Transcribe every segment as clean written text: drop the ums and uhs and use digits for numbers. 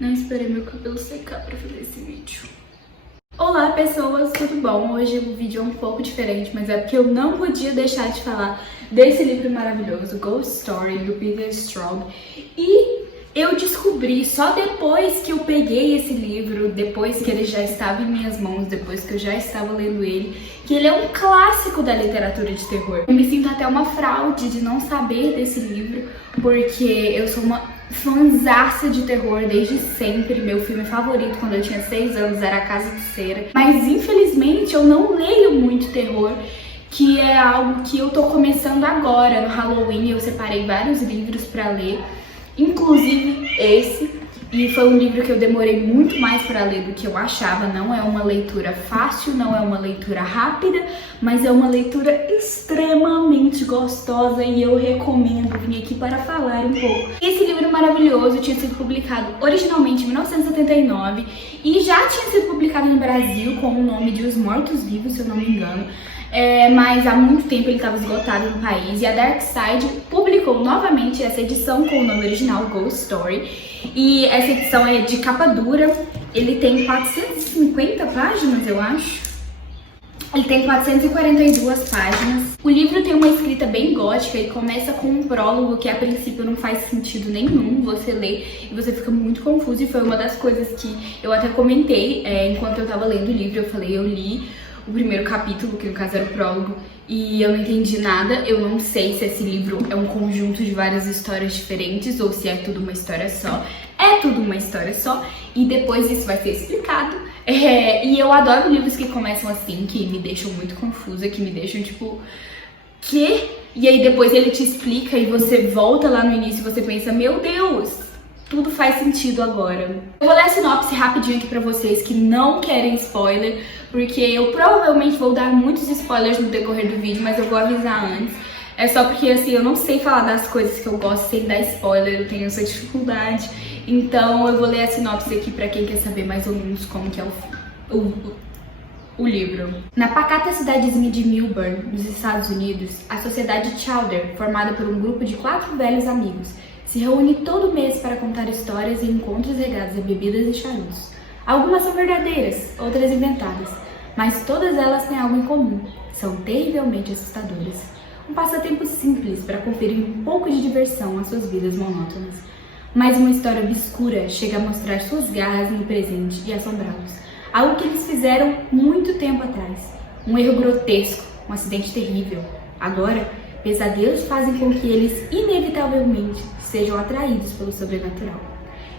Não esperei meu cabelo secar pra fazer esse vídeo. Olá pessoas, tudo bom? Hoje o vídeo é um pouco diferente, mas é porque eu não podia deixar de falar desse livro maravilhoso, Ghost Story, do Peter Straub. E eu descobri só depois que eu peguei esse livro, depois que ele já estava em minhas mãos, depois que eu já estava lendo ele, que ele é um clássico da literatura de terror. Eu me sinto até uma fraude de não saber desse livro, porque eu sou uma fãzaça de terror desde sempre. Meu filme favorito quando eu tinha 6 anos era A Casa de Cera. Mas infelizmente eu não leio muito terror, que é algo que eu tô começando agora. No Halloween eu separei vários livros pra ler, inclusive esse. E foi um livro que eu demorei muito mais para ler do que eu achava. Não é uma leitura fácil, não é uma leitura rápida, mas é uma leitura extremamente gostosa e eu recomendo. Vim aqui para falar um pouco. Esse livro maravilhoso tinha sido publicado originalmente em 1979 e já tinha sido publicado no Brasil com o nome de Os Mortos-Vivos, se eu não me engano. Mas há muito tempo ele estava esgotado no país e a Dark Side publicou novamente essa edição com o nome original, Ghost Story. E essa edição é de capa dura, ele tem 450 páginas, eu acho. Ele tem 442 páginas. O livro tem uma escrita bem gótica e começa com um prólogo que a princípio não faz sentido nenhum. Você lê e você fica muito confuso, e foi uma das coisas que eu até comentei enquanto eu tava lendo o livro. Eu falei, eu li o primeiro capítulo, que no caso era o prólogo, e eu não entendi nada. Eu não sei se esse livro é um conjunto de várias histórias diferentes ou se é tudo uma história só. É tudo uma história só, e depois isso vai ser explicado. E eu adoro livros que começam assim, que me deixam muito confusa, que me deixam tipo, quê? E aí depois ele te explica e você volta lá no início e você pensa, meu Deus, tudo faz sentido agora. Eu vou ler a sinopse rapidinho aqui pra vocês que não querem spoiler, porque eu provavelmente vou dar muitos spoilers no decorrer do vídeo, mas eu vou avisar antes. É só porque, assim, eu não sei falar das coisas que eu gosto sem dar spoiler, eu tenho essa dificuldade. Então eu vou ler a sinopse aqui pra quem quer saber mais ou menos como que é o livro. Na pacata cidadezinha de Milburn, nos Estados Unidos, a sociedade Chowder, formada por um grupo de 4 velhos amigos, se reúne todo mês para contar histórias e encontros regados a bebidas e charutos. Algumas são verdadeiras, outras inventadas, mas todas elas têm algo em comum: são terrivelmente assustadoras. Um passatempo simples para conferir um pouco de diversão às suas vidas monótonas. Mas uma história obscura chega a mostrar suas garras no presente e assombrá-los. Algo que eles fizeram muito tempo atrás. Um erro grotesco, um acidente terrível. Agora, pesadelos fazem com que eles inevitavelmente sejam atraídos pelo sobrenatural.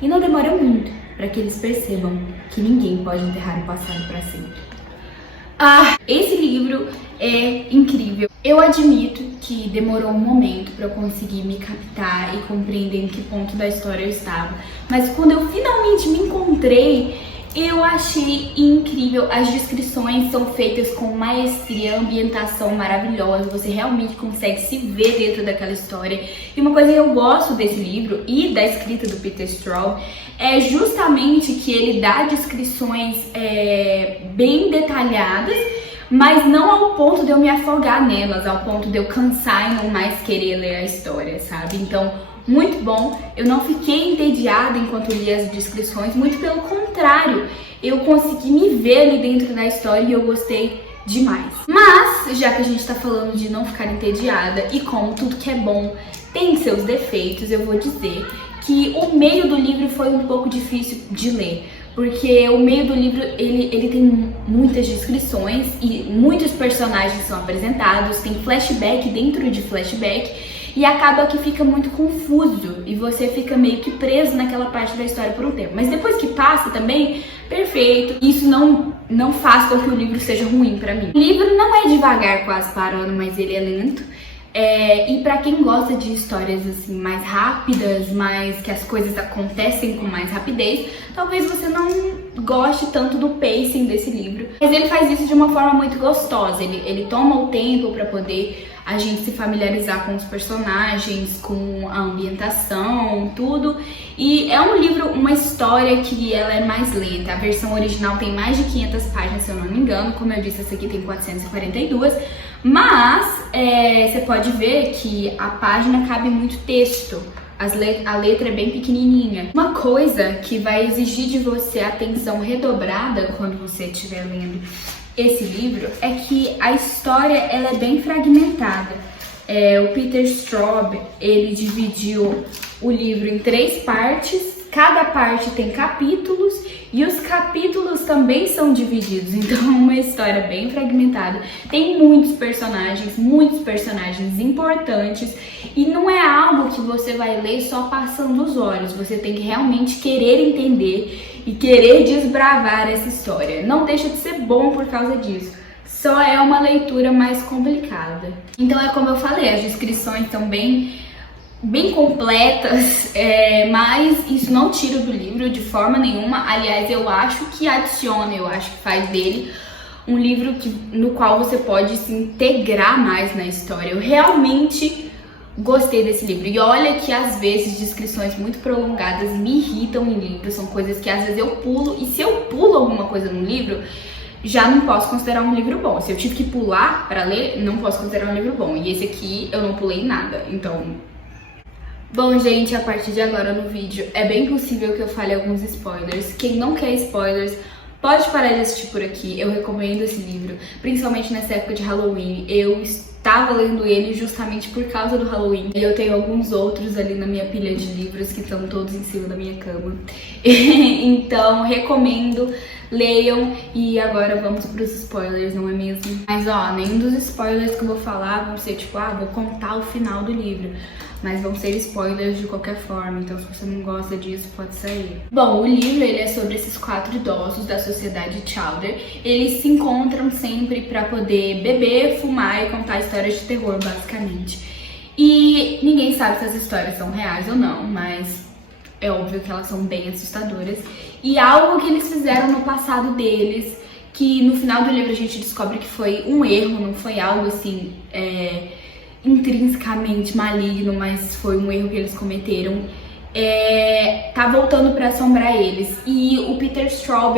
E não demora muito para que eles percebam que ninguém pode enterrar o passado para sempre. Esse livro é incrível. Eu admito que demorou um momento para eu conseguir me captar e compreender em que ponto da história eu estava. Mas quando eu finalmente me encontrei, eu achei incrível. As descrições são feitas com maestria, ambientação maravilhosa. Você realmente consegue se ver dentro daquela história. E uma coisa que eu gosto desse livro e da escrita do Peter Straub é justamente que ele dá descrições bem detalhadas, mas não ao ponto de eu me afogar nelas, ao ponto de eu cansar e não mais querer ler a história, sabe? Então, muito bom. Eu não fiquei entediada enquanto li as descrições, muito pelo contrário, eu consegui me ver ali dentro da história e eu gostei demais. Mas, já que a gente tá falando de não ficar entediada e como tudo que é bom tem seus defeitos, eu vou dizer que o meio do livro foi um pouco difícil de ler, porque o meio do livro ele tem muitas descrições e muitos personagens são apresentados, tem flashback dentro de flashback, e acaba que fica muito confuso e você fica meio que preso naquela parte da história por um tempo. Mas depois que passa também, perfeito. Isso não faz com que o livro seja ruim pra mim. O livro não é devagar, quase parando, mas ele é lento. E pra quem gosta de histórias assim mais rápidas, mais que as coisas acontecem com mais rapidez, talvez você não goste tanto do pacing desse livro. Mas ele faz isso de uma forma muito gostosa. Ele toma o tempo pra poder a gente se familiarizar com os personagens, com a ambientação, tudo. E é um livro, uma história que ela é mais lenta. A versão original tem mais de 500 páginas, se eu não me engano. Como eu disse, essa aqui tem 442. Mas você pode ver que a página cabe muito texto. A letra é bem pequenininha. Uma coisa que vai exigir de você atenção redobrada quando você estiver lendo esse livro é que a história ela é bem fragmentada. O Peter Straub, ele dividiu o livro em 3 partes. Cada parte tem capítulos e os capítulos também são divididos, então é uma história bem fragmentada. Tem muitos personagens importantes e não é algo que você vai ler só passando os olhos. Você tem que realmente querer entender e querer desbravar essa história. Não deixa de ser bom por causa disso. Só é uma leitura mais complicada. Então é como eu falei, as descrições estão bem completas, mas isso não tira do livro de forma nenhuma. Aliás, eu acho que adiciona, eu acho que faz dele um livro no qual você pode se integrar mais na história. Eu realmente gostei desse livro. E olha que às vezes descrições muito prolongadas me irritam em livros, são coisas que às vezes eu pulo, e se eu pulo alguma coisa no livro, já não posso considerar um livro bom. Se eu tive que pular pra ler, não posso considerar um livro bom. E esse aqui eu não pulei nada, então... Bom, gente, a partir de agora no vídeo é bem possível que eu fale alguns spoilers. Quem não quer spoilers, pode parar de assistir por aqui. Eu recomendo esse livro, principalmente nessa época de Halloween. Eu estava lendo ele justamente por causa do Halloween. E eu tenho alguns outros ali na minha pilha de livros que estão todos em cima da minha cama. Então, recomendo, leiam. E agora vamos pros spoilers, não é mesmo? Mas ó, nenhum dos spoilers que eu vou falar vão ser tipo, vou contar o final do livro. Mas vão ser spoilers de qualquer forma, então se você não gosta disso, pode sair. Bom, o livro ele é sobre esses 4 idosos da sociedade Chowder. Eles se encontram sempre pra poder beber, fumar e contar histórias de terror, basicamente. E ninguém sabe se as histórias são reais ou não, mas é óbvio que elas são bem assustadoras. E algo que eles fizeram no passado deles, que no final do livro a gente descobre que foi um erro, não foi algo assim... intrinsecamente maligno, mas foi um erro que eles cometeram, tá voltando pra assombrar eles. E o Peter Straub,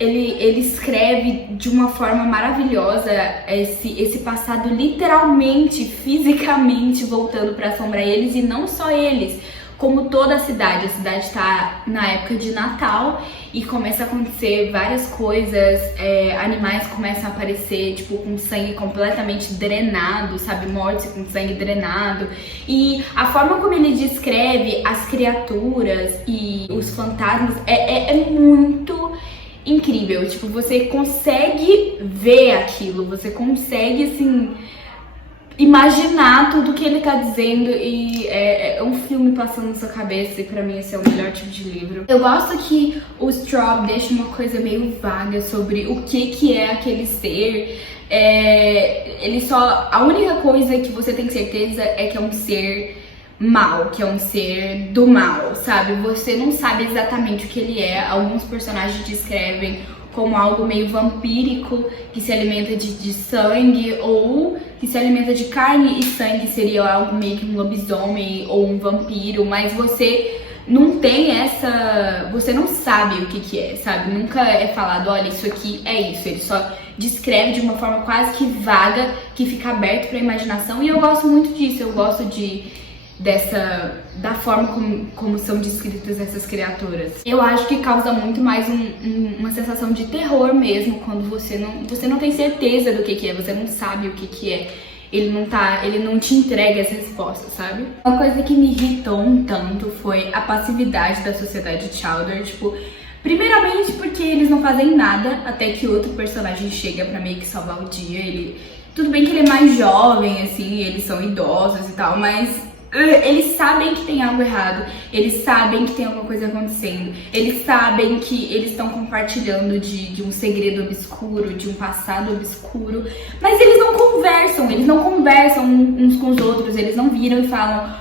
ele escreve de uma forma maravilhosa esse passado literalmente, fisicamente voltando pra assombrar eles, e não só eles, como toda a cidade. A cidade tá na época de Natal e começa a acontecer várias coisas, animais começam a aparecer, tipo, com sangue completamente drenado, sabe, mortes com sangue drenado. E a forma como ele descreve as criaturas e os fantasmas é muito incrível. Tipo, você consegue ver aquilo, você consegue, assim... imaginar tudo que ele tá dizendo, e é um filme passando na sua cabeça, e pra mim esse é o melhor tipo de livro. Eu gosto que o Straub deixa uma coisa meio vaga sobre o que é aquele ser. A única coisa que você tem certeza é que é um ser mal, que é um ser do mal, sabe? Você não sabe exatamente o que ele é. Alguns personagens descrevem como algo meio vampírico, que se alimenta de sangue, ou que se alimenta de carne e sangue, seria algo meio que um lobisomem ou um vampiro, mas você não tem você não sabe o que é, sabe? Nunca é falado, olha, isso aqui é isso. Ele só descreve de uma forma quase que vaga, que fica aberto pra imaginação, e eu gosto muito disso. Eu gosto da forma como são descritas essas criaturas. Eu acho que causa muito mais uma sensação de terror mesmo, quando você não tem certeza do que é, você não sabe o que é. Ele não te entrega as respostas, sabe? Uma coisa que me irritou um tanto foi a passividade da sociedade Chowder, tipo... Primeiramente porque eles não fazem nada até que outro personagem chega pra meio que salvar o dia. Tudo bem que ele é mais jovem, assim, eles são idosos e tal, mas... eles sabem que tem algo errado, eles sabem que tem alguma coisa acontecendo, eles sabem que eles estão compartilhando de um segredo obscuro, de um passado obscuro, mas eles não conversam uns com os outros, eles não viram e falam,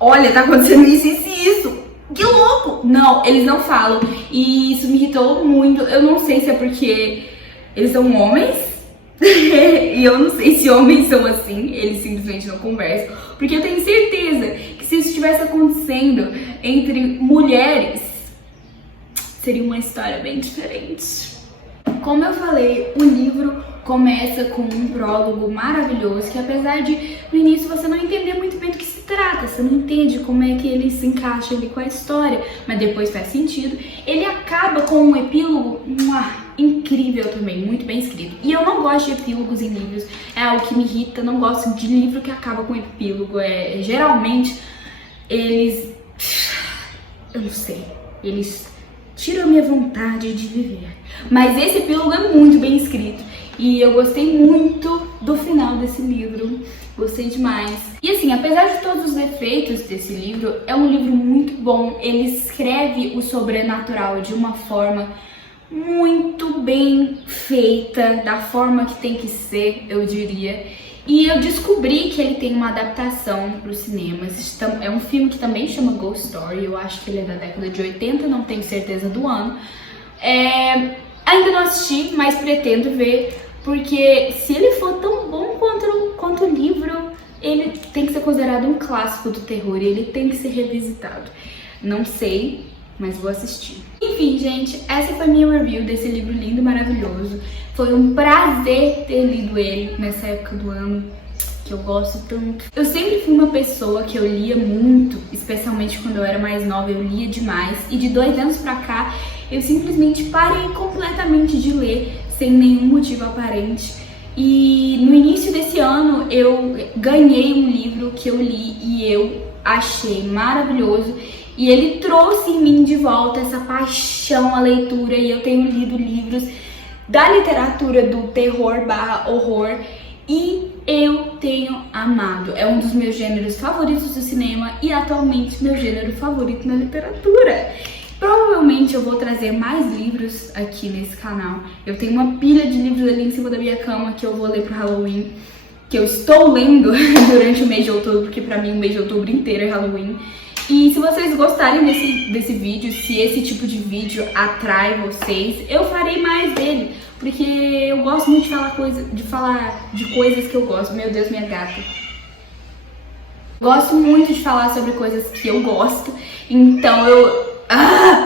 olha, tá acontecendo isso e isso, que louco! Não, eles não falam, e isso me irritou muito. Eu não sei se é porque eles são homens, e eu não sei se homens são assim, eles simplesmente não conversam, porque eu tenho certeza que se isso estivesse acontecendo entre mulheres, seria uma história bem diferente. Como eu falei, o livro começa com um prólogo maravilhoso, que apesar de no início você não entender muito bem do que se trata, você não entende como é que ele se encaixa ali com a história, mas depois faz sentido. Ele acaba com um epílogo incrível também, muito bem escrito. E eu não gosto de epílogos em livros, é algo que me irrita, não gosto de livro que acaba com epílogo. Geralmente eles, eu não sei, eles tiram a minha vontade de viver. Mas esse epílogo é muito bem escrito e eu gostei muito do final desse livro. Gostei demais. E assim, apesar de todos os defeitos desse livro, é um livro muito bom. Ele escreve o sobrenatural de uma forma muito bem feita, da forma que tem que ser, eu diria. E eu descobri que ele tem uma adaptação para os cinemas. É um filme que também chama Ghost Story. Eu acho que ele é da década de 80, não tenho certeza do ano. Ainda não assisti, mas pretendo ver. Porque se ele for tão bom quanto o livro, ele tem que ser considerado um clássico do terror. Ele tem que ser revisitado. Não sei, mas vou assistir. Enfim, gente, essa foi a minha review desse livro lindo e maravilhoso. Foi um prazer ter lido ele nessa época do ano, que eu gosto tanto. Eu sempre fui uma pessoa que eu lia muito, especialmente quando eu era mais nova, eu lia demais. E de 2 anos pra cá, eu simplesmente parei completamente de ler, sem nenhum motivo aparente. E no início desse ano, eu ganhei um livro que eu li e eu achei maravilhoso. E ele trouxe em mim de volta essa paixão à leitura, e eu tenho lido livros da literatura do terror/horror e eu tenho amado. É um dos meus gêneros favoritos do cinema e atualmente meu gênero favorito na literatura. Provavelmente eu vou trazer mais livros aqui nesse canal. Eu tenho uma pilha de livros ali em cima da minha cama que eu vou ler pro Halloween, que eu estou lendo durante o mês de outubro, porque pra mim o mês de outubro inteiro é Halloween. E se vocês gostarem desse vídeo, se esse tipo de vídeo atrai vocês, eu farei mais dele, porque eu gosto muito de falar de coisas que eu gosto. Meu Deus, minha gata. Gosto muito de falar sobre coisas que eu gosto, então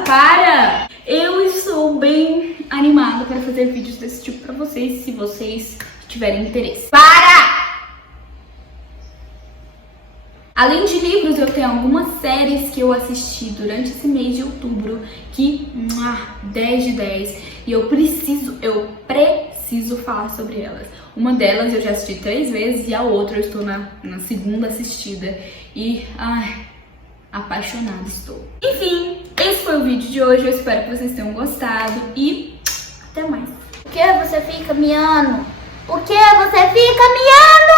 para! Eu estou bem animada para fazer vídeos desse tipo pra vocês, se vocês tiverem interesse. Para! Além de livros, eu tenho algumas séries que eu assisti durante esse mês de outubro que 10 de 10, e eu preciso falar sobre elas. Uma delas eu já assisti 3 vezes e a outra eu estou na segunda assistida e apaixonada estou. Enfim, esse foi o vídeo de hoje, eu espero que vocês tenham gostado e até mais. Por que você fica miando? Por que você fica miando?